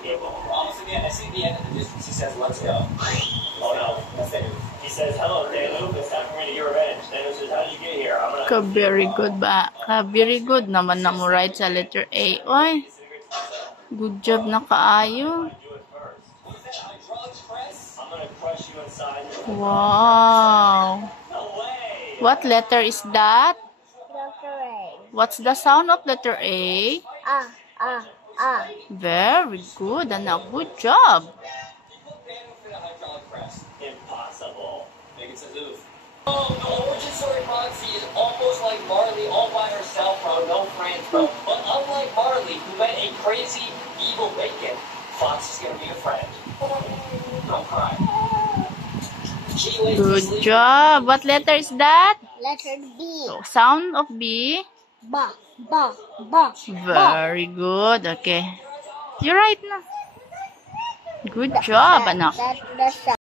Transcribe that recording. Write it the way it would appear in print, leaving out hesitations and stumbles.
I see the end of the distance. He says, "Let's go." Oh no, that's Thanos. He says, "Hello, Thanos. It's time for me to get revenge." Thanos says, "How did you get here?" I'm gonna. Ka very good ba? Ka very good naman na mo right sa letter A. Oy, good job na kaayo. Wow. What letter is that? Letter A. What's the sound of letter A? Ah. Very good, Anna. Good job. Impossible. Oh, the origin story Foxy is almost like Marley all by herself, bro. No friends, bro. But unlike Marley, who met a crazy, evil bacon, Foxy's gonna be a friend. Don't cry. Good job. What letter is that? Letter B. So, sound of B. Ba. Very good. Okay. You're right na. Good job, anak. That's the sound.